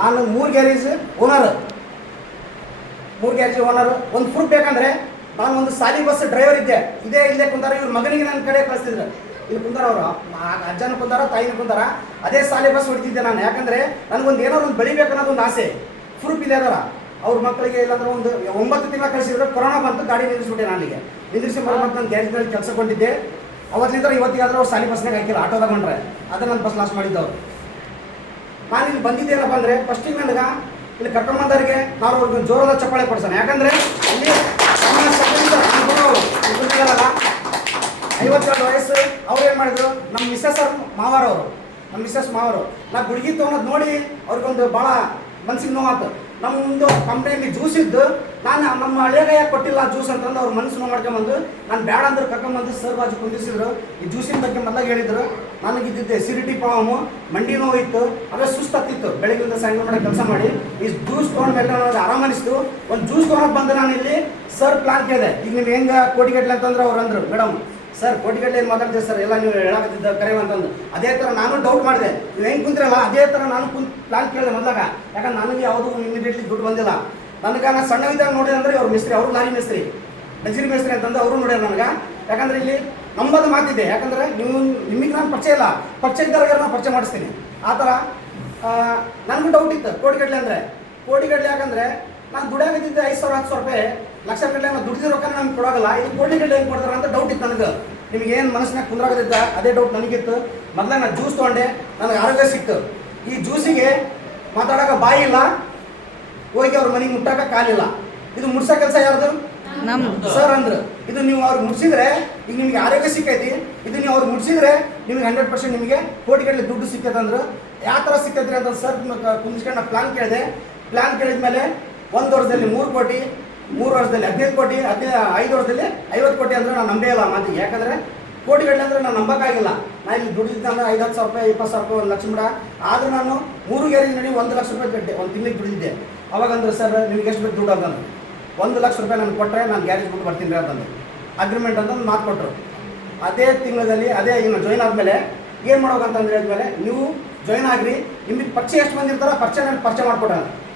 ನಾನು 3 garage owner, ಒಂದು proof ಬೇಕಂದ್ರೆ ನಾನು ಒಂದು ಸಾಲಿ ಬಸ್ ಡ್ರೈವರ್ ಇದ್ದೆ. ಇಲ್ಲೇ ಕುಂತಾರ, ಇವ್ರ ಮಗನಿಗೆ ನನ್ನ ಕಡೆ ಕಳಿಸ್ತಿದ್ರು. ಇಲ್ಲಿ ಕುಂತಾರ, ಅವರು ಅಜ್ಜನ ಕುಂತಾರ, ತಾಯಿನ ಕುಂತಾರ, ಅದೇ ಸಾಲಿ ಬಸ್ ಹೊಡಿತಿದ್ದೆ ನಾನು. ಯಾಕಂದ್ರೆ ನನಗೊಂದು ಏನಾದ್ರು ಒಂದು ಬೆಳಿಬೇಕನ್ನೋದು ಒಂದು ಆಸೆ. ಪ್ರೂಫ್ ಇದೆ ಅದರ. ಅವ್ರ ಮಕ್ಕಳಿಗೆ ಇಲ್ಲಾಂದ್ರೆ ಒಂದು 9 ತಿಂಗಳ ಕಳಿಸಿದ್ರೆ ಕೊರೋನಾ ಬಂತು, ಗಾಡಿ ನಿಲ್ಲಿಸ್ಬಿಟ್ಟೆ. ನಾನಿಗೆ ನಿಲ್ಲಿಸಿ ಮತ್ತೆ ನಾನು ಗ್ಯಾರೇಜ್ನಲ್ಲಿ ಕೆಲಸ ಕೊಟ್ಟಿದ್ದೆ. ಅವತ್ತಿನಿಂದ ಇವತ್ತಿಗಾದ್ರೆ ಅವ್ರು ಸಾಲಿ ಬಸ್ನಾಗ ಹಾಕಿಲ್ಲ, ಆಟೋದಾಗ ಬಂದ್ರೆ ಅದೇ ನನ್ನ ಬಸ್ ಲಾಸ್ ಮಾಡಿದ್ದವ್ರು. ನಾನು ಇಲ್ಲಿ ಬಂದಿದ್ದೇನಪ್ಪ ಅಂದರೆ ಫಸ್ಟಿಗೆ ನನಗೆ ಇಲ್ಲಿ ಕರ್ಕೊಂಬಂದವರಿಗೆ ನಾವು ಅವ್ರಿಗೆ ಜೋರದ ಚಪ್ಪಾಳೆ ಕೊಡ್ಸೋಣ. ಯಾಕಂದರೆ ಇಲ್ಲಿ 52 ವಯಸ್ಸು. ಅವ್ರು ಏನು ಮಾಡಿದ್ರು, ನಮ್ಮ ಮಿಸ್ಸಸ್ ಮಾವಾರವರು, ನಾ ಗುಡ್ಗಿ ತೊಗೊಳೋದು ನೋಡಿ ಅವ್ರಿಗೊಂದು ಭಾಳ ಮನ್ಸಿಗೆ ನೋವಾಯ್ತು. ನಮ್ಮದು ಕಂಪ್ನಿಯಲ್ಲಿ ಜ್ಯೂಸ್ ಇದ್ದು ನಾನು ನಮ್ಮ ಹಳೆಯಾಗ ಯಾಕೆ ಕೊಟ್ಟಿಲ್ಲ ಜ್ಯೂಸ್ ಅಂತಂದು ಅವ್ರು ಮನಸ್ಸು ನೋವು ಮಾಡ್ಕೊಂಬಂದು ನಾನು ಬೇಡ ಅಂದ್ರೆ ಕರ್ಕೊಂಬಂದು ಸರ್ ಬಾಜು ಕುಂದಿಸಿದ್ರು. ಈ ಜ್ಯೂಸಿನ ಬಗ್ಗೆ ಮೊದಲಾಗ ಹೇಳಿದ್ರು. ನನಗಿದ್ದಿದ್ದೆ ಸಿರಿಟಿ ಪ್ರಾಬ್ಲಮು, ಮಂಡಿ ನೋವು ಇತ್ತು, ಅವೇ ಸುಸ್ತಾಗ್ತಿತ್ತು. ಬೆಳಗ್ಗಿಂದ ಸಾಯಂಕಾಲ ಮಾಡಿ ಕೆಲಸ ಮಾಡಿ ಈ ಜ್ಯೂಸ್ ತೊಗೊಂಡ್ಮೇಲೆ ನನಗೆ ಆರಾಮನಿಸ್ತು. ಒಂದು ಜ್ಯೂಸ್ ತೊಗೊಂಡು ಬಂದು ನಾನು ಇಲ್ಲಿ ಸರ್ ಪ್ಲಾನ್ ಕೇಳಿದೆ. ಈಗ ನೀವು ಹೆಂಗೆ ಕೋಟಿಗಟ್ಟಲೆ ಅಂತಂದ್ರೆ ಅವ್ರು ಅಂದರು, ಮೇಡಮ್ ಸರ್ ಕೋಟಿಗಟ್ಟಲೆ ಏನು ಮಾತಾಡ್ತೀವಿ ಸರ್, ಎಲ್ಲ ನೀವು ಹೇಳಾಕತ್ತಿದ್ದ ಕರೆಯುವ ಅಂತಂದು. ಅದೇ ಥರ ನಾನು ಡೌಟ್ ಮಾಡಿದೆ, ನೀವು ಹೆಂಗೆ ಕುಂತಿರಲ್ಲ ಅದೇ ಥರ ನಾನು ಪ್ಲಾನ್ ಕೇಳಿದೆ ಮೊದಲಾಗ. ಯಾಕಂದ್ರೆ ನನಗೆ ಯಾವುದೂ ಇಮಿಡಿಯೇಟ್ಲಿ ದುಡ್ಡು ಬಂದಿಲ್ಲ. ನನಗೆ ನಾನು ಸಣ್ಣವಿದ್ದಾಗ ನೋಡಿದೆ ಅಂದರೆ ಅವ್ರು ಮಿಸ್ತ್ರಿ, ಅವರು ಲಾರಿ ಮಿಸ್ತ್ರಿ, ಡಜರಿ ಮೇಸ್ತ್ರಿ ಅಂತಂದು ಅವರು ನೋಡ್ಯಾರ ನನಗೆ. ಯಾಕಂದರೆ ಇಲ್ಲಿ ನಂಬದು ಮಾತಿದೆ. ಯಾಕಂದರೆ ನಿಮಗೆ ನಾನು ಪರಿಚಯ ಇಲ್ಲ, ಪರಿಚಯ ಇದ್ದವ್ರಿಗೆ ನಾನು ಪರಿಚಯ ಮಾಡಿಸ್ತೀನಿ. ಆ ಥರ ನನಗೂ ಡೌಟ್ ಇತ್ತು ಕೋಟಿಗಟ್ಟಲೆ ಅಂದರೆ. ಕೋಟಿಗಟ್ಟಲೆ ಯಾಕಂದರೆ ನಾನು ದುಡಿಯಾಗತ್ತಿದ್ದೆ 5,000 10,000 ರೂಪಾಯಿ, ಲಕ್ಷ ಗಟ್ಟಲೆ ನಾವು ದುಡಿದಿರೋ ರೊಕ್ಕ ನಮ್ಗೆ ಕೊಡೋಲ್ಲ. ಇದು ಕೋಟಿಗಟ್ಟಲೆ ಹೆಂಗೆ ಕೊಡ್ತಾರೆ ಅಂತ ಡೌಟ್ ಇತ್ತು ನನಗೆ. ನಿಮ್ಗೆ ಏನು ಮನಸ್ಸಿನಾಗ ಕುಂದ್ರಾಗದಿದ್ದ ಅದೇ ಡೌಟ್ ನನಗಿತ್ತು. ಮೊದಲೇ ನಾನು ಜ್ಯೂಸ್ ತೊಗೊಂಡೆ, ನನಗೆ ಆರೋಗ್ಯ ಸಿಕ್ತು. ಈ ಜ್ಯೂಸಿಗೆ ಮಾತಾಡೋಕೆ ಬಾಯಿ ಇಲ್ಲ, ಹೋಗಿ ಅವ್ರ ಮನೆಗೆ ಮುಟ್ಟಾಕ ಕಾಲಿಲ್ಲ. ಇದು ಮುಡ್ಸೋ ಕೆಲಸ ಯಾರ್ದು? ಸರ್ ಅಂದ್ರು. ಇದು ನೀವು ಅವ್ರಿಗೆ ಮುಡ್ಸಿದ್ರೆ ಈಗ ನಿಮಗೆ ಆರೋಗ್ಯ ಸಿಕ್ಕೈತಿ, ಇದು ನೀವು ಅವ್ರಿಗೆ ಮುಡ್ಸಿದ್ರೆ ನಿಮಗೆ 100% ನಿಮಗೆ ಕೋಟಿಗಟ್ಟಲೆ ದುಡ್ಡು ಸಿಕ್ಕೈತೆ ಅಂದರು. ಯಾವ ಥರ ಸಿಕ್ಕೈತ್ರಿ ಅಂತ ಸರ್ ಕುಂದಿಸ್ಕೊಂಡು ನಾನು ಪ್ಲಾನ್ ಕೇಳಿದೆ. ಪ್ಲಾನ್ ಕೇಳಿದ್ಮೇಲೆ 1 ವರ್ಷದಲ್ಲಿ 3 ಕೋಟಿ, 3 ವರ್ಷದಲ್ಲಿ 15 ಕೋಟಿ, 5 ವರ್ಷದಲ್ಲಿ 50 ಕೋಟಿ ಅಂದರೆ ನಾನು ನಂಬೇ ಇಲ್ಲ ಮಾತಿಗೆ. ಯಾಕಂದರೆ ಕೋಟಿಗಟ್ಟಲೆ ಅಂದರೆ ನಾನು ನಂಬೋಕ್ಕಾಗಿಲ್ಲ. ನಾನು ಇಲ್ಲಿ ದುಡಿದಿದ್ದಂದ್ರೆ 5-10 ಸಾವಿರ ರೂಪಾಯಿ, 20 ಸಾವಿರ ರೂಪಾಯಿ, 1 ಲಕ್ಷ ಬಿಡ. ಆದರೂ ನಾನು 3 ಗ್ಯಾರೇಜ್ ನಡಿ 1 ಲಕ್ಷ ರೂಪಾಯಿ ಕಟ್ಟೆ, ಒಂದು ತಿಂಗಳಿಗೆ ದುಡಿದಿದ್ದೆ. ಅವಾಗಂದ್ರೆ ಸರ್ ನಿಮ್ಗೆ ಎಷ್ಟು ಬೇಕು ದುಡ್ಡು ಅಂತಂದು 1 ಲಕ್ಷ ರೂಪಾಯಿ ನಾನು ಕೊಟ್ಟರೆ ನಾನು ಗ್ಯಾರೇಜ್ ಬಿಟ್ಟು ಬರ್ತೀನಿ ಅಂತಂದು ಅಗ್ರಿಮೆಂಟ್ ಅಂತಂದು ಮಾತು ಕೊಟ್ಟರು. ಅದೇ ತಿಂಗಳಲ್ಲಿ ಇನ್ನು ಜಾಯ್ನ್ ಆದಮೇಲೆ ಏನು ಮಾಡ್ಬೇಕಂತಂದ್ರೆ ಹೇಳಿದ್ಮೇಲೆ ನೀವು ಜಾಯ್ನ್ ಆಗಿರಿ, ನಿಮಗೆ ಪರಿಚಯ ಎಷ್ಟು ಬಂದಿರ್ತಾರೋ ಪರಿಚಯ ಮಾಡಿಕೊಟ್ಟ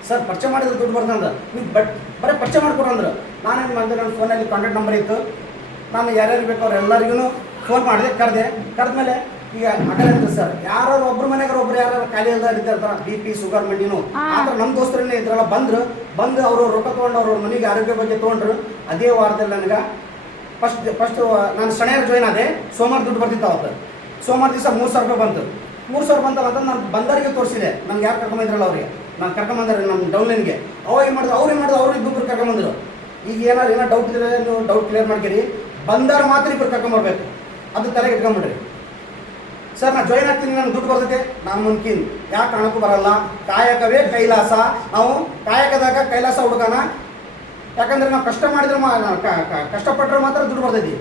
ಸರ್. ಪರಿಚಯ ಮಾಡಿದ್ರೆ ದುಡ್ಡು ಬರ್ತಂದ್ರೆ ನೀವು ಬರೀ ಪರಿಚಯ ಮಾಡಿಕೊಟ್ರಂದ್ರೆ ನಾನೇನು ಮಾಡಿದೆ, ನನ್ನ ಫೋನಲ್ಲಿ ಕಾಂಟ್ಯಾಕ್ಟ್ ನಂಬರ್ ಇತ್ತು. ನಾನು ಯಾರ್ಯಾರು ಬೇಕು ಅವ್ರು ಎಲ್ಲರಿಗೂ ಫೋನ್ ಮಾಡಿದೆ, ಕರೆದ್ಮೇಲೆ ಈಗ ಅಗಲಿಂದ ಸರ್ ಯಾರು ಒಬ್ಬರು ಮನೆಗಾರ ಒಬ್ರು ಯಾರು ಖಾಲಿ ಇರ್ತಾರೆ, BP ಶುಗರ್ ಮಂಡಿನೂ ಆ ಥರ ನಮ್ಮ ದೋಸ್ತರನ್ನೇ ಇದ್ರಲ್ಲ ಬಂದು ಅವರು ರೊಕ್ಕ ತೊಗೊಂಡು ಅವ್ರ ಮನೆಗೆ ಆರೋಗ್ಯ ಬಗ್ಗೆ ತೊಗೊಂಡ್ರು. ಅದೇ ವಾರದಲ್ಲಿ ನನಗೆ ಫಸ್ಟ್ ನಾನು ಶನಿವಾರ ಜಾಯ್ನ್ ಆದೆ. ಸೋಮವಾರ ದುಡ್ಡು ಬರ್ತಿತ್ತು. ಅವತ್ತು ಸೋಮವಾರ ದಿವಸ 3,000 ರೂಪಾಯಿ ಬಂತು. 3,000 ಬಂತಲ್ಲ ಅಂತ ನಾನು ಬಂದವರಿಗೆ ತೋರಿಸಿದೆ. ನನಗೆ ಯಾರು ಕರ್ಕೊಂಬಂದಿರಲ್ಲ ಅವ್ರಿಗೆ ನಾನು ಕರ್ಕೊಂಬಂದ್ರೆ ನಮ್ಮ ಡೌನ್ಲೈನ್ಗೆ. ಅವಾಗ ಏನು ಮಾಡಿದ್ರು, ಅವ್ರು ಏನು ಮಾಡಿದ್ರು, ಅವರು ಇಬ್ಬರು ಕರ್ಕೊಂಬಂದರು. ಈಗ ಏನೋ ಡೌಟ್ ಇದ್ದರೆ ನೀವು ಡೌಟ್ ಕ್ಲಿಯರ್ ಮಾಡ್ತೀರಿ. ಬಂದವ್ರು ಮಾತ್ರ ಇಬ್ಬರು ಕರ್ಕೊಂಬರ್ಬೇಕು, ಅದು ತಲೆಗೆ ಇಟ್ಕೊಂಬಿಡ್ರಿ. ಸರ್ ನಾನು ಜಾಯ್ನ್ ಆಗ್ತೀನಿ, ನನಗೆ ದುಡ್ಡು ಬರ್ತೈತೆ, ನಾನು ಮುನ್ಕಿನ್ ಯಾವ ಕಾರಣಕ್ಕೂ ಬರಲ್ಲ. ಕಾಯಕವೇ ಕೈಲಾಸ. ನಾವು ಕಾಯಕದಾಗ ಕೈಲಾಸ ಹುಡುಗನ. ಯಾಕಂದರೆ ನಾವು ಕಷ್ಟ ಮಾಡಿದ್ರೆ ಕಷ್ಟಪಟ್ಟರೆ ಮಾತ್ರ ದುಡ್ಡು ಬರ್ತೈತಿ.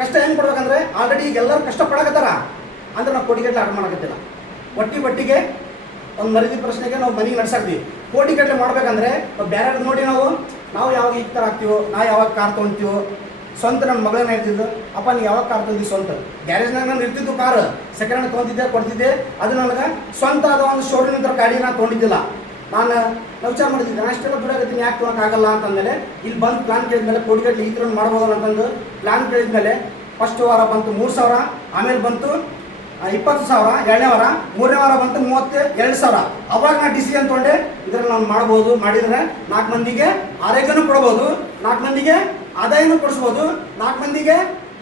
ಕಷ್ಟ ಹೆಂಗೆ ಕೊಡ್ಬೇಕಂದ್ರೆ ಆಲ್ರೆಡಿ ಈಗ ಎಲ್ಲರೂ ಕಷ್ಟಪಡಕತ್ತಾರ ಅಂದ್ರೆ ನಾವು ಕೋಟಿಗಟ್ಟಲೆ ಆರ್ಡರ್ ಮಾಡೋಕತ್ತಿಲ್ಲ. ಬಟ್ಟಿಗೆ ಒಂದು ಮರಿದಿ ಪ್ರಶ್ನೆಗೆ ನಾವು ಮನೆಗೆ ನಡ್ಸಾಕ್ತೀವಿ. ಕೋಟಿಗಟ್ಟಲೆ ಮಾಡ್ಬೇಕಂದ್ರೆ ಬೇರೆ ನೋಡಿ ನಾವು ಯಾವಾಗ ಈ ಥರ ಆಗ್ತೀವೋ, ನಾವು ಯಾವಾಗ ಕಾರ್ ತೊಗೊಳ್ತೀವೋ. ಸ್ವಂತ ನನ್ನ ಮಗಳನ್ನ ಹೇಳ್ತಿದ್ದು, ಅಪ್ಪ ನೀವು ಯಾವಾಗ ಕಾರ್ ತಂದಿ ಸ್ವಂತ ಗ್ಯಾರೇಜ್ನಾಗ ನಾನು ಇರ್ತಿದ್ದು ಕಾರ್ ಸೆಕೆಂಡ್ ಹ್ಯಾಂಡ್ ತೊಗೊಂಡಿದ್ದೆ ಕೊಡ್ತಿದ್ದೆ. ಅದು ನನಗೆ ಸ್ವಂತ ಆದ ಒಂದು ಶೋರೂಮ್ ಇದ್ದ ಗಾಡಿ ನಾನು ತೊಗೊಂಡಿದ್ದಿಲ್ಲ. ನಾನು ವಿಚಾರ ಮಾಡಿದ್ದೆ, ನಾನು ಅಷ್ಟೆಲ್ಲ ದುಡಿಯಾಗತ್ತೀನಿ, ಯಾಕೆ ತೊಗೊಳಕ್ಕಾಗಲ್ಲ ಅಂತಂದಮೇಲೆ ಇಲ್ಲಿ ಬಂದು ಪ್ಲಾನ್ ಕೇಳಿದ್ಮೇಲೆ ಕೋಟಿಗಟ್ಟಲೆ ಈ ಥರ ಮಾಡ್ಬೋದಲ್ಲ ಅಂತಂದು ಪ್ಲಾನ್ ಕೇಳಿದ್ಮೇಲೆ ಫಸ್ಟ್ ವಾರ ಬಂತು 3,000, ಆಮೇಲೆ ಬಂತು 20,000, 2ನೇ ವಾರ, 3ನೇ ವಾರ ಬಂತು 32,000. ಅವಾಗ ನಾನು ಡಿಸಿಷನ್ ತೊಗೊಂಡೆ, ಇದರಲ್ಲಿ ನಾನು ಮಾಡ್ಬೋದು. ಮಾಡಿದರೆ 4 ಮಂದಿಗೆ ಆರೋಗ್ಯನೂ ಕೊಡ್ಬೋದು, 4 ಮಂದಿಗೆ ಆದಾಯನೂ ಕೊಡಿಸ್ಬೋದು, 4 ಮಂದಿಗೆ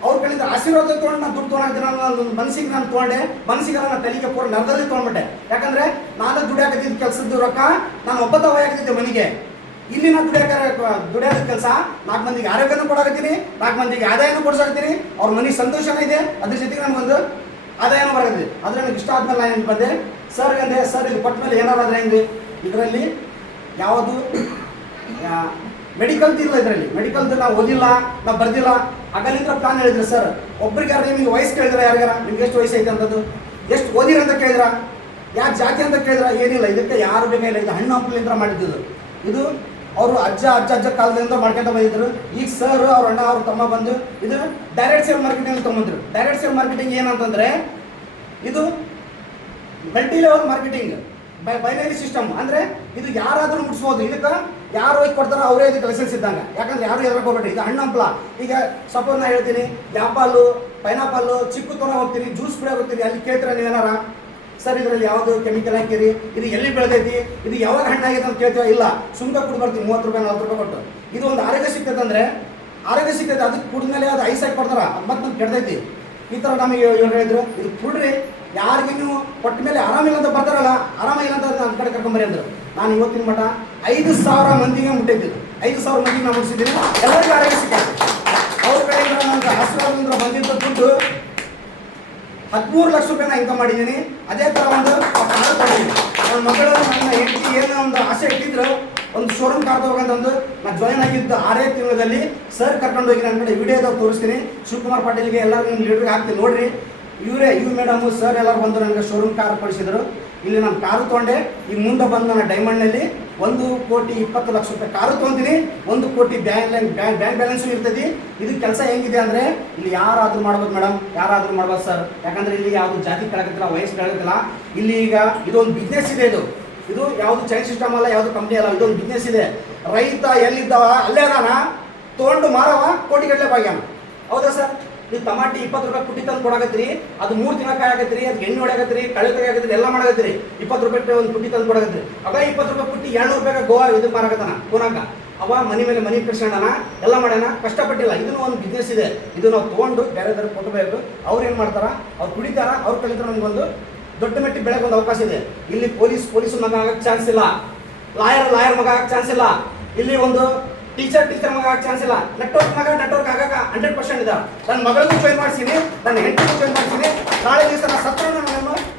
ಅವ್ರ ಕಡೆಯಿಂದ ಆಶೀರ್ವಾದ ತೊಗೊಂಡು ನಾನು ದುಡ್ಡು ತೊಗೊಂಡಿದ್ದೆ. ನಾನು ಮನಸ್ಸಿಗೆ ನಾನು ತೊಗೊಂಡೆ, ಮನಸ್ಸಿಗೆ ನಾನು ತಲೆಗೆ ಪೂರ ನರದಲ್ಲಿ ತೊಗೊಂಡ್ಬಿಟ್ಟೆ. ಯಾಕಂದರೆ ನಾನು ದುಡಿಯಾಕತ್ತಿದ್ದ ಕೆಲಸದ ರೊಕ್ಕ ನಾನು ಒಬ್ಬ ಹೋಯಾಕತ್ತಿದ್ದೆ ಮನೆಗೆ. ಇಲ್ಲಿ ನಾನು ದುಡಿಯೋದ ಕೆಲಸ 4 ಮಂದಿಗೆ ಆರೋಗ್ಯನೂ ಕೊಡಾಕತ್ತೀನಿ, 4 ಮಂದಿಗೆ ಆದಾಯನೂ ಕೊಡ್ಸಾಕತ್ತೀನಿ. ಅವ್ರ ಮನೆಗೆ ಸಂತೋಷನೇ ಇದೆ, ಅದ್ರ ಜೊತೆಗೆ ನನಗೊಂದು ಆದಾಯನೂ ಬರಕತ್ತಿದೆ. ಅದ್ರ ನನಗೆ ಇಷ್ಟ ಆದ್ಮೇಲೆ ನಾನು ಏನು ಬಂದೆ ಸರ್ಗೆ ಅಂದೆ, ಸರ್ ಇದು ಕೊಟ್ಟ ಮೇಲೆ ಏನಾರಾದ್ರೆ ಹೆಂಗೆ ಇದರಲ್ಲಿ ಯಾವುದು ಮೆಡಿಕಲ್ದು ಇಲ್ಲ, ಇದರಲ್ಲಿ ಮೆಡಿಕಲ್ದು ನಾವು ಓದಿಲ್ಲ, ನಾವು ಬರ್ದಿಲ್ಲ. ಆಗಲಿಂದ ಪ್ಲಾನ್ ಹೇಳಿದ್ರು ಸರ್. ಒಬ್ರಿಗೆ ಯಾರು ನಿಮಗೆ ವಯಸ್ಸು ಕೇಳಿದ್ರೆ ಯಾರಿಗಾರ ನಿಮ್ಗೆ ಎಷ್ಟು ವಯಸ್ಸು ಐತೆ ಅಂತದ್ದು, ಎಷ್ಟು ಓದಿರ ಅಂತ ಕೇಳಿದ್ರ, ಯಾವ ಜಾತಿ ಅಂತ ಕೇಳಿದ್ರ, ಏನಿಲ್ಲ. ಇದಕ್ಕೆ ಯಾರು ಬೇಕಾಗಿಲ್ಲ. ಇದು ಹಣ್ಣು ಹಂಪಲಿಂದ ಮಾಡಿದ್ದು. ಇದು ಅವರು ಅಜ್ಜ ಕಾಲದಿಂದ ಮಾಡ್ಕೊಂತ ಬಂದಿದ್ರು. ಈಗ ಸರ್ ಅವ್ರ ಅಣ್ಣ ಅವ್ರ ತಮ್ಮ ಬಂದು ಇದು ಡೈರೆಕ್ಟ್ ಸೇಲ್ ಮಾರ್ಕೆಟಿಂಗ್ ತೊಗೊಂಡ್ರು. ಡೈರೆಕ್ಟ್ ಸೇಲ್ ಮಾರ್ಕೆಟಿಂಗ್ ಏನಂತಂದರೆ ಇದು multi level marketing. Binary system ಅಂದರೆ ಇದು ಯಾರಾದರೂ ಮುಟ್ಸ್ಬೋದು. ಇದಕ್ಕೆ ಯಾರು ಹೋಗಿ ಕೊಡ್ತಾರೋ ಅವರೇ ಇದಕ್ಕೆ ಲೈಸೆನ್ಸ್ ಇದ್ದಂಗೆ. ಯಾಕಂದ್ರೆ ಯಾರು ಎದ್ರಕ್ಕೆ ಹೋಗ್ಬೇಡ್ರಿ. ಇದು ಹಣ್ಣು ಹಂಪಲ. ಈಗ ಸಪೋಸ್ ನಾ ಹೇಳ್ತೀನಿ ಆ್ಯಪಲ್ಲು, ಪೈನಾಪಲ್ಲು, ಚಿಕ್ಕು ತೊಗೊಂಡು ಹೋಗ್ತೀರಿ, ಜ್ಯೂಸ್ ಕುಡಿಯೋಕೆ ಹೋಗ್ತೀರಿ, ಅಲ್ಲಿ ಕೇಳ್ತೀರ ನೀವೇನಾರ ಸರ್ ಇದರಲ್ಲಿ ಯಾವುದು ಕೆಮಿಕಲ್ ಹಾಕಿರಿ, ಇದು ಎಲ್ಲಿ ಬೆಳೆದೈತಿ, ಇದು ಯಾವಾಗ ಹಣ್ಣಾಗಿದೆ ಅಂತ ಕೇಳ್ತೀವಿ. ಇಲ್ಲ, ಸುಮ್ಮನೆ ಕೊಟ್ಟು ಬರ್ತೀವಿ 30 ರೂಪಾಯಿ 40 ರೂಪಾಯಿ ಕೊಟ್ಟು. ಇದು ಒಂದು ಆರೋಗ್ಯ ಸಿಗ್ತೈತೆ ಅಂದರೆ ಆರೋಗ್ಯ ಸಿಗ್ತೈತೆ, ಅದಕ್ಕೆ ಕುಡಿದ್ಮೇಲೆ ಅದು ಐಸ್ ಹಾಕಿ ಕೊಡ್ತಾರ, ಮತ್ತೆ ನಮ್ಗೆ ಕೆಡ್ತೈತಿ. ಈ ಥರ ನಮಗೆ ಇವ್ರು ಹೇಳಿದ್ರು ಇದು ಕುಡ್ರಿ, ಯಾರಿಗೆ ನೀವು ಕೊಟ್ಟ ಮೇಲೆ ಆರಾಮಿಲ್ಲ ಅಂತ ಬರ್ತಾರಲ್ಲ, ಆರಾಮಿಲ್ಲ ಅಂತ ನನ್ನ ಕಡೆ ಕರ್ಕೊಂಬರಿ ಅಂದರು. ನಾನು ಇವತ್ತಿನ ಮಟ್ಟ 5,000 ಮಂದಿಗೆ ಮುಟ್ಟಿದ್ದು, 5,000 ಮಂದಿಗೆ ನಾನು ಮುಟ್ಟಿಸಿದ್ದೀನಿ. ಎಲ್ಲರಿಗೂ ಆರೋಗ್ಯ ಸಿಗ್ತೈತೆ. ಅವ್ರ ಕಡೆಯಿಂದ ನನಗೆ ಆಶೀರ್ವಾದದಿಂದ ಬಂದಿದ್ದ ದುಡ್ಡು 13 ಲಕ್ಷ ರೂಪಾಯಿ ನಾನು ಇನ್ಕಮ್ ಮಾಡಿದ್ದೀನಿ. ಅದೇ ಥರ ಒಂದು ಕಾರು ತೊಗೊಂಡಿದ್ದೀನಿ. ನನ್ನ ಮಗಳು ನನ್ನ ಹೆಂಡತಿ ಏನೋ ಒಂದು ಆಸೆ ಇಟ್ಟಿದ್ರು, ಒಂದು ಶೋರೂಮ್ ಕಾರ್ ತಗೋಬೇಕಂತಂದು ನಾನು ಜಾಯ್ನ್ ಆಗಿದ್ದು 6 ತಿಂಗಳಲ್ಲಿ ಸರ್ ಕರ್ಕೊಂಡು ಹೋಗಿ ನನ್ನ ಕಡೆ ವಿಡಿಯೋದಾಗ ತೋರಿಸ್ತೀನಿ. ಶಿವಕುಮಾರ್ ಪಾಟೀಲ್ಗೆ ಎಲ್ಲರೂ ನಿಮ್ಮ ಲೀಡ್ರಿಗೆ ಹಾಕ್ತೀನಿ ನೋಡಿರಿ. ಇವು ಮೇಡಮು ಸರ್ ಎಲ್ಲರೂ ಬಂದು ನನಗೆ ಶೋರೂಮ್ ಕಾರ್ ಕಳಿಸಿದ್ರು. ಇಲ್ಲಿ ನಾನು ಕಾರು ತೊಗೊಂಡೆ. ಈಗ ಮುಂದೆ ಬಂದು ನಾನು ಡೈಮಂಡ್ನಲ್ಲಿ 1,20,20,00,000 ರೂಪಾಯಿ ಕಾರು ತೊಗೊಂತೀನಿ. 1 ಕೋಟಿ ಬ್ಯಾಂಕ್ ಬ್ಯಾಲೆನ್ಸು ಇರ್ತೈತಿ. ಇದು ಕೆಲಸ ಹೆಂಗಿದೆ ಅಂದರೆ ಇಲ್ಲಿ ಯಾರಾದರೂ ಮಾಡ್ಬೋದು ಮೇಡಮ್, ಯಾರಾದರೂ ಮಾಡ್ಬೋದು ಸರ್. ಯಾಕಂದರೆ ಇಲ್ಲಿ ಯಾವುದು ಜಾತಿ ಕೆಳಗತ್ತಿಲ್ಲ, ವಯಸ್ಸು ಕೆಳಗತ್ತಿಲ್ಲ. ಇಲ್ಲಿ ಈಗ ಇದೊಂದು ಬಿಸ್ನೆಸ್ ಇದೆ. ಇದು ಯಾವುದು ಚೈನ್ ಸಿಸ್ಟಮ್ ಅಲ್ಲ, ಯಾವುದು ಕಂಪ್ನಿ ಅಲ್ಲ, ಇದೊಂದು ಬಿಸ್ನೆಸ್ ಇದೆ. ರೈತ ಎಲ್ಲಿದ್ದಾವ ಅಲ್ಲೇ ಅದಾನ, ತೊಗೊಂಡು ಮಾರವ ಕೋಟಿಗಟ್ಟಲೆ ಭಾಗ್ಯಾನ. ಹೌದಾ ಸರ್? ನೀವು ಟಮಾಟಿ 20 ರೂಪಾಯಿ ಪುಟ್ಟಿ ತಂದು ಕೊಡಾಕತ್ರಿ, ಅದು 3 ದಿನ ಕಾಯಾಕತ್ರಿ, ಅದು ಎಣ್ಣೆ ಹೊಡೆಯಾಕತ್ರಿ, ಕಳೆ ತೆಗಿಯಾಕತ್ರಿ, ಎಲ್ಲ ಮಾಡಾಕತ್ರಿ. 20 ರೂಪಾಯಿ ಒಂದು ಪುಟ್ಟಿ ತಂದು ಕೊಡಾಕತ್ರಿ. ಅವ 20 ರೂಪಾಯಿ ಪುಟ್ಟಿ 200 ರೂಪಾಯಿಗೆ ಗೋವಾ ಇದು ಮಾರಾಕತ್ತಾನ ಪೂನಾಕ. ಅವ ಮನೆ ಮೇಲೆ ಮನೆ ಕಟ್ಸ್ಕೊಂಡಾನ, ಎಲ್ಲ ಮಾಡ್ಯಾನ, ಕಷ್ಟಪಟ್ಟಿಲ್ಲ. ಇದನ್ನು ಒಂದು ಬಿಸ್ನೆಸ್ ಇದೆ. ಇದು ನಾವು ತೊಗೊಂಡು ಬೇರೆದವ್ರಿಗೆ ಕೊಟ್ಟಬೇಕು. ಅವ್ರು ಏನು ಮಾಡ್ತಾರ, ಅವ್ರು ಕುಡಿತಾರ, ಅವ್ರು ಕಲಿತಾರೆ. ನಮಗೊಂದು ದೊಡ್ಡ ಮಟ್ಟಿ ಬೆಳಗ್ಗೆ ಒಂದು ಅವಕಾಶ ಇದೆ. ಇಲ್ಲಿ ಪೊಲೀಸ್ ಮಗ ಆಗಕ್ಕೆ ಚಾನ್ಸ್ ಇಲ್ಲ, ಲಾಯರ್ ಮಗ ಆಗಕ್ಕೆ ಚಾನ್ಸ್ ಇಲ್ಲ, ಇಲ್ಲಿ ಒಂದು ಟೀಚರ್ ಮಗ ಆಗಕ್ಕೆ ಚಾನ್ಸ್ ಇಲ್ಲ. ನೆಟ್ವರ್ಕ್ ಆಗಕ್ಕೆ 100% ಇದೆ. ನನ್ನ ಮಗಳಿಗೂ ಜಾಯಿನ್ ಮಾಡಿಸಿನಿ, ನನ್ನ ಹೆಂಡತಿಗೂ ಜಾಯಿನ್ ಮಾಡಿಸಿನಿ. ನಾಳೆ ದಿವಸ ನಾನು ಸತ್ರ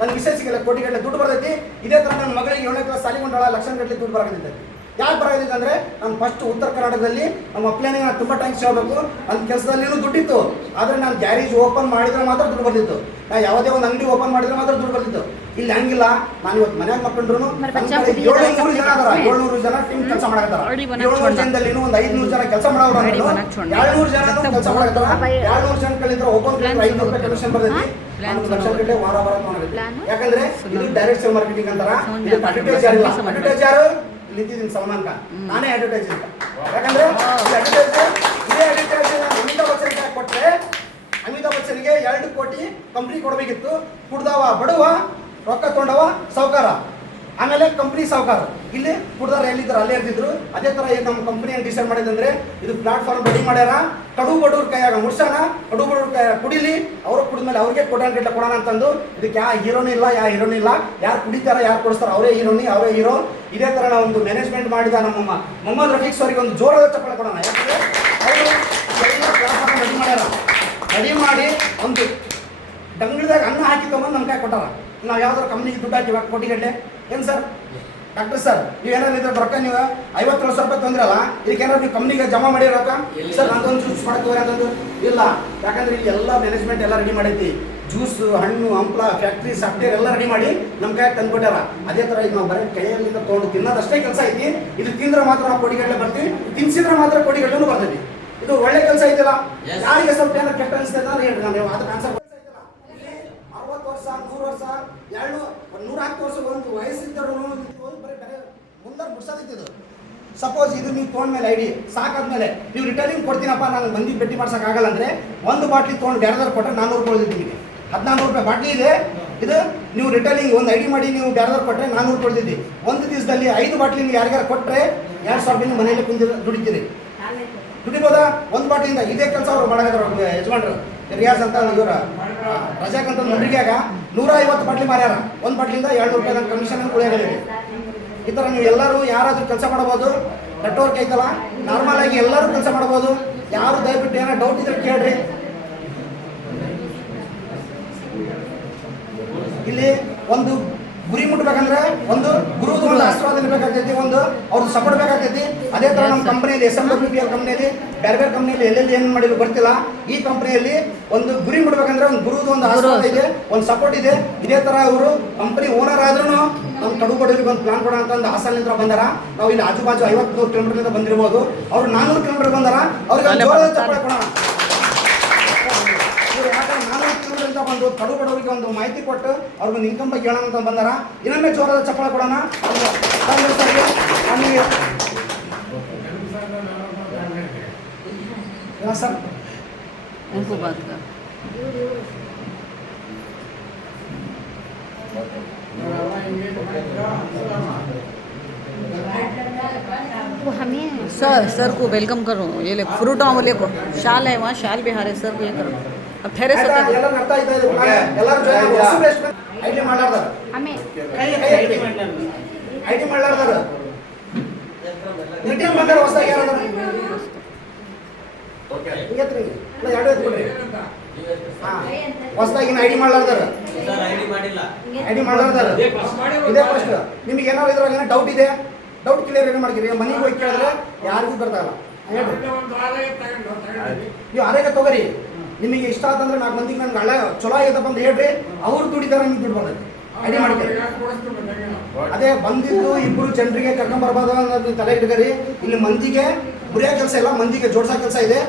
ನನ್ನ ಮಿಸಸ್ಸಿಗೆಲ್ಲ ಕೋಟಿಗಟ್ಟಲೆ ದುಡ್ಡು ಬರ್ತೈತಿ. ಇದೇ ಥರ ನನ್ನ ಮಗಳಿಗೆ 7ನೇ ಕ್ಲಾಸ್ ಸಾಲಿಗೊಂಡಾಳ, ಲಕ್ಷಗಟ್ಟಲೆ ದುಡ್ಡು ಬರಕತ್ತೈತೆ. ಯಾಕೆ ಬರೋದಿದೆ ಅಂದರೆ ನಾನು ಫಸ್ಟ್ ಉತ್ತರ ಕರ್ನಾಟಕದಲ್ಲಿ ನಮ್ಮ ಅಪ್ಲೈನಿಗೆ ನಾನು ತುಂಬ ಟೈಮ್ಸ್ ಹೇಳಬೇಕು. ನನ್ನ ಕೆಲಸದಲ್ಲಿನೂ ದುಡ್ಡಿತ್ತು, ಆದರೆ ನಾನು ಗ್ಯಾರೇಜ್ ಓಪನ್ ಮಾಡಿದ್ರೆ ಮಾತ್ರ ದುಡ್ಡು ಬರ್ತಿತ್ತು. ನಾನು ಯಾವುದೇ ಒಂದು ಅಂಗಡಿ ಓಪನ್ ಮಾಡಿದ್ರೆ ಮಾತ್ರ ದುಡ್ಡು ಬರ್ತಿತ್ತು. ಇಲ್ಲಿ ಹಂಗಿಲ್ಲ. ನಾನು ಇವತ್ತು ಮನೆಯಾಗ ಮಕ್ಕಂಡ್ರು 700 ಜನ ಅದಾರ, 700 ಜನ ಟೀಮ್ ಕೆಲಸ ಮಾಡಕತ್ತಾರ. 700 ಜನದಲ್ಲಿ ಒಂದು 500 ಜನ ಕೆಲಸ ಮಾಡೋರು, 200 ಜನ ಕೆಲಸ ಮಾಡಕತ್ತಾರ. 200 ಜನ ಕಲಿದ್ರೆ ಒಬ್ಬೊಬ್ಬರು 500 ರೂಪಾಯಿ ಕಮಿಷನ್ ಬರ್ತೈತಿ. ನಾನು ಲಕ್ಷಗಟ್ಟಲೆ ವಾರ ತೊಗೊಂಡಿದ್ದೆ. ಯಾಕಂದ್ರೆ ಇದು ಡೈರೆಕ್ಟ್ ಸೇಲ್ ಮಾರ್ಕೆಟಿಂಗ್ ಅಂತಾರ. ಇದು ಅಡ್ವರ್ಟೈಸರ್ ಇಲ್ಲ. ಅಡ್ವರ್ಟೈಸರ್ ನಿಂತಿದ್ದೀನಿ ಸಲ್ಮಾನ್ ಖಾನ್, ನಾನೇ ಅಡ್ವರ್ಟೈಸ್ ಅಂತ. ಯಾಕಂದ್ರೆ ಇದೇ ಅಡ್ವರ್ಟೈಸ್ ಅಮಿತಾಬ್ ಬಚ್ಚನ್ಗೆ ಕೊಟ್ಟರೆ ಅಮಿತಾಬ್ ಬಚ್ಚನ್ಗೆ 2 ಕೋಟಿ ಕಂಪ್ನಿ ಕೊಡಬೇಕಿತ್ತು. ಕುಡ್ದವ ಬಡವ, ರೊಕ್ಕ ತೊಗೊಂಡವ ಸಾವುಕಾರ, ಆಮೇಲೆ ಕಂಪ್ನಿ ಸಾವುಕಾರ. ಇಲ್ಲಿ ಕುಡ್ದಾರ ಎಲ್ಲಿದ್ರು ಅಲ್ಲೇ ಇರ್ತಿದ್ರು. ಅದೇ ಥರ ಈಗ ನಮ್ಮ ಕಂಪ್ನಿ ಏನು ಡಿಸೈಡ್ ಮಾಡಿದಂದ್ರೆ ಇದು ಪ್ಲಾಟ್ಫಾರ್ಮ್ ರೆಡಿ ಮಾಡ್ಯಾರ. ಕಡು ಬಡವ್ರ ಕೈಯಾಗ ಮುಡ್ಸೋಣ, ಕಡು ಬಡವ್ರ ಕೈ ಕುಡಿಲಿ, ಅವರು ಕುಡಿದ್ಮೇಲೆ ಅವ್ರಿಗೆ ಕೊಡೋಣ ಕೊಡೋಣ ಅಂತಂದು. ಇದಕ್ಕೆ ಯಾವ ಹೀರೋನಿ ಇಲ್ಲ, ಯಾರು ಕುಡಿತಾರ, ಯಾರು ಕೊಡಿಸ್ತಾರ ಅವರೇ ಹೀರೋನಿ, ಅವರೇ ಹೀರೋ. ಇದೇ ಥರ ನಾವು ಒಂದು ಮ್ಯಾನೇಜ್ಮೆಂಟ್ ಮಾಡಿದ ನಮ್ಮ ಮೊಹಮ್ಮದ್ ರಫೀಕ್ ಅವರಿಗೆ ಒಂದು ಜೋರಾದ ಚಪ್ಪಳೆ ಕೊಡೋಣ. ಯಾಕಂದರೆ ಅವರು ಎಲ್ಲ ಪ್ಲಾಟ್ಫಾರ್ಮ್ ರೆಡಿ ಮಾಡಿ ಒಂದು ಡಂಗಳ್ದಾಗ ಅನ್ನ ಹಾಕಿ ತೊಗೊಂಡು ನಮ್ಮ ಕೈ ಕೊಟ್ಟಾರ. ನಾವು ಯಾವ್ದಾರು ಕಂಪ್ನಿಗೆ ದುಡ್ಡು ಹಾಕಿ ಕೋಟಿಗಟ್ಟಲೆ. ಏನು ಸರ್ ಡಾಕ್ಟರ್ ಸರ್, ನೀವು ಏನಾದ್ರು ಇದ್ರೆ ರೊಕ್ಕ ನೀವು 50 ಲಕ್ಷ ರೂಪಾಯಿ ತೊಂದ್ರಲ್ಲ, ಇದಕ್ಕೆ ಏನಾದ್ರು ನೀವು ಕಂಪ್ನಿಗೆ ಜಮಾ ಮಾಡಿ ರೊಕ್ಕ ಸರ್ ನಂದೊಂದು ಜ್ಯೂಸ್ ಮಾಡಕ್ಕೆ ಅಂತಂದು ಇಲ್ಲ. ಯಾಕಂದ್ರೆ ಇಲ್ಲಿ ಎಲ್ಲ ಮ್ಯಾನೇಜ್ಮೆಂಟ್ ಎಲ್ಲ ರೆಡಿ ಮಾಡೈತಿ. ಜ್ಯೂಸ್, ಹಣ್ಣು, ಹಂಪಲ, ಫ್ಯಾಕ್ಟ್ರಿ, ಸಾಫ್ಟ್ವೇರ್ ಎಲ್ಲ ರೆಡಿ ಮಾಡಿ ನಮ್ಮ ಕೈಯಾಗ ತಂದ್ಕೊಟ್ಟಾರ. ಅದೇ ಥರ ಈಗ ನಾವು ಬರೀ ಕೈಯಲ್ಲಿಂದ ತೊಗೊಂಡು ತಿನ್ನೋದಷ್ಟೇ ಕೆಲಸ ಐತಿ. ಇದು ತಿಂದ್ರೆ ಮಾತ್ರ ನಾವು ಕೋಟಿಗಟ್ಟಲೆ ಬರ್ತೀವಿ, ತಿನ್ಸಿದ್ರೆ ಮಾತ್ರ ಕೋಟಿಗಟ್ಟಲೆನೂ ಬರ್ತೈತಿ. ಇದು ಒಳ್ಳೆ ಕೆಲಸ ಐತಿಲ್ಲ. ಯಾರಿಗೆ ಸ್ವಲ್ಪ ಏನಾದ್ರು ಕೆಟ್ಟ ಅನಿಸ್ತೈತೆ ಅಂದ್ರೆ ಹೇಳಿ, ನಾನು ಅದಕ್ಕೆ ಆನ್ಸರ್. 60 ವರ್ಷ, 100 ವರ್ಷ, 110 ವರ್ಷ ಒಂದು ವಯಸ್ಸಿದ್ದರು ಬರೀ ಬೇರೆ ಮುಂದಾರು ಬಿಡ್ಸೋದಿತ್ತು. ಸಪೋಸ್ ಇದು ನೀವು ತೊಗೊಂಡ್ಮೇಲೆ ಐಡಿ ಸಾಕಾದ್ಮೇಲೆ ನೀವು ರಿಟರ್ನಿಂಗ್ ಕೊಡ್ತೀನಪ್ಪ, ನಾನು ಮಂದಿ ಭೇಟಿ ಮಾಡ್ಸೋಕ್ಕಾಗಲ್ಲ ಅಂದರೆ ಒಂದು ಬಾಟ್ಲಿ ತೊಗೊಂಡು ಬೇರೆದಾರು ಕೊಟ್ಟರೆ 400 ರೂಪಾಯಿ ನಿಮಗೆ 1400 ರೂಪಾಯಿ ಬಾಟ್ಲಿ ಇದೆ. ಇದು ನೀವು ರಿಟರ್ನಿಂಗ್ ಒಂದು ಐಡಿ ಮಾಡಿ ನೀವು ಬೇರೆದಾರು ಕೊಟ್ಟರೆ 400 ಕೊಡ್ತಿದ್ದಿ. ಒಂದು ದಿವಸದಲ್ಲಿ 5 ಬಾಟ್ಲಿ ನೀವು ಯಾರಿಗಾರು ಕೊಟ್ಟರೆ 2000 ರೂಪಾಯಿ ಮನೇಲಿ ಕುಂದಿರ ದುಡಿತೀರಿ. ದುಡಿಬೋದಾ? ಒಂದು ಬಾಟ್ಲಿಯಿಂದ ಇದೇ ಕೆಲಸ ಅವ್ರು ಮಾಡಕತ್ತಾರ ಯಜಮಾನ್ರು. ರಿಯಾಜ್ ಅಂತ ಇವರ ರಜಾಕ್ ಅಂತ ಮಂಡ್ರಿಗ್ಯಾಗ 150 ಬಾಟ್ಲಿ ಮಾರ್ಯಾರ. ಒಂದು ಬಾಟ್ಲಿಂದ 200 ರೂಪಾಯಿ ನನ್ನ ಕಮಿಷನ್ ಉಳಿಯಾಗಲಿದೆ. ಈ ಥರ ನೀವು ಎಲ್ಲರೂ ಯಾರಾದರೂ ಕೆಲಸ ಮಾಡ್ಬೋದು. ನೆಟ್ವರ್ಕ್ ಐತಲ್ಲ, ನಾರ್ಮಲ್ ಆಗಿ ಎಲ್ಲರೂ ಕೆಲಸ ಮಾಡ್ಬೋದು. ಯಾರು ದಯವಿಟ್ಟು ಏನೋ ಡೌಟ್ ಇದ್ರೆ ಕೇಳ್ರಿ. ಇಲ್ಲಿ ಒಂದು ಗುರಿ ಮುಟ್ಬೇಕಂದ್ರೆ ಒಂದು ಗುರುದು ಒಂದು ಆಶೀರ್ವಾದ ಇರಬೇಕಾಗ್ತೈತಿ, ಒಂದು ಅವ್ರದ್ದು ಸಪೋರ್ಟ್ ಬೇಕಾಗ್ತೈತಿ. ಅದೇ ಥರ ನಮ್ಮ ಕಂಪ್ನಿಯಲ್ಲಿ SMWPL ಕಂಪ್ನಿಯಲ್ಲಿ ಬೇರೆ ಕಂಪ್ನಿಯಲ್ಲಿ ಎಲ್ಲೆಲ್ಲಿ ಏನು ಮಾಡಿದ್ರು ಬರ್ತಿಲ್ಲ. ಈ ಕಂಪ್ನಿಯಲ್ಲಿ ಒಂದು ಗುರಿ ಮುಟ್ಬೇಕಂದ್ರೆ ಒಂದು ಗುರುದು ಒಂದು ಆಶೀರ್ವಾದ ಇದೆ, ಒಂದು ಸಪೋರ್ಟ್ ಇದೆ. ಇದೇ ಥರ ಅವರು ಕಂಪ್ನಿ ಓನರ್ ಆದ್ರೂ ನಮ್ಮ ಕಡು ಬಡವರಿಗೆ ಒಂದು ಪ್ಲಾನ್ ಕೊಡೋ ಅಂತ ಒಂದು ಹಾಸನದಿಂದ ಬಂದಾರ. ನಾವು ಇಲ್ಲಿ ಆಜು ಬಾಜು 50-100 ಕಿಲೋಮೀಟರ್ನಿಂದ ಬಂದಿರ್ಬೋದು. ಅವರು 400 ಕಿಲೋಮೀಟರ್ ಬಂದಾರ. ಅವ್ರಿಗೆ ಜೋರಾದ ಚಪ್ಪಾಳೆ ಕೊಡೋಣ. ಇವರು ಯಾಕಂದ್ರೆ 400 ಕಿಲೋಮೀಟರ್ ಊರಿಂದ ಬಂದು ಕಡು ಬಡವರಿಗೆ ಒಂದು ಮಾಹಿತಿ ಕೊಟ್ಟು ಅವ್ರಿಗೊಂದು ಇನ್ಕಮ್ ಬಗ್ಗೆ ಹೇಳೋಣ ಅಂತ ಬಂದಾರ. ಇನ್ನೊಮ್ಮೆ ಜೋರಾದ ಚಪ್ಪಳ ಕೊಡೋಣ. ಸರ್ उनको बात कर वो हमें सर को वेलकम करो. ये ले फ्रूट वाले को शाल है वहाँ शाल बिहार है सर को ये करो. अब ठहरे सब ಎಲ್ಲರೂ ಅರ್ಥ ಆಯ್ತಾ ಇದೆ? ಎಲ್ಲರೂ ಐಟಿ ಮಾಡ್ಲಾರ್ದಾರ हमें ಐಟಿ ಮಾಡ್ಲಾರ್ದಾರ ಎಟಿಎಂ ಬಂದಾರ ಹೊಸದಾಗಿ ಯಾರು ಈಗತ್ರಿ ಇಲ್ಲ ಎರಡು ಎತ್ಕೊಡ್ರಿ. ಹಾಂ ಹೊಸದಾಗಿ ಐಡಿ ಮಾಡ್ಲಾರ್ದಾರ ಐಡಿ ಮಾಡ್ಲಾರ್ದಾರ ಇದೇ ಫಸ್ಟ್. ನಿಮಗೆ ಏನಾದ್ರು ಇದ್ರಾಗ ಏನೋ ಡೌಟ್ ಇದೆ, ಡೌಟ್ ಕ್ಲಿಯರ್ ಏನು ಮಾಡ್ತೀರಿ? ಮನೆಗೆ ಹೋಗಿ ಕೇಳಿದ್ರೆ ಯಾರಿಗೂ ಬರ್ತಾಗಲ್ಲ. ಹೇಳ್ರಿ ನೀವು ಆರೋಗ್ಯ ತಗೋರಿ. ನಿಮಗೆ ಇಷ್ಟ ಆತಂದ್ರೆ 4 ಮಂದಿಗೆ ನನ್ಗೆ ಹಳ್ಳ ಚಲೋ ಆಗೈತಪ್ಪ ಅಂತ ಹೇಳ್ರಿ. ಅವ್ರು ದುಡಿತಾರೆ, ನಿಮ್ಗೆ ದುಡ್ಡು ಬರ್ತೈತಿ. ಐಡಿ ಮಾಡ್ತೀರಿ. ಅದೇ ಬಂದಿದ್ದು ಇಬ್ಬರು ಜನರಿಗೆ ಕರ್ಕೊಂಡ್ ಬರ್ಬೋದು ಅನ್ನೋದು ತಲೆ ಇಟ್ಕರಿ. ಇಲ್ಲಿ ಮಂದಿಗೆ ಬುರಿಯೋ ಕೆಲಸ ಇಲ್ಲ, ಮಂದಿಗೆ ಜೋಡ್ಸೋ ಕೆಲಸ ಇದೆ.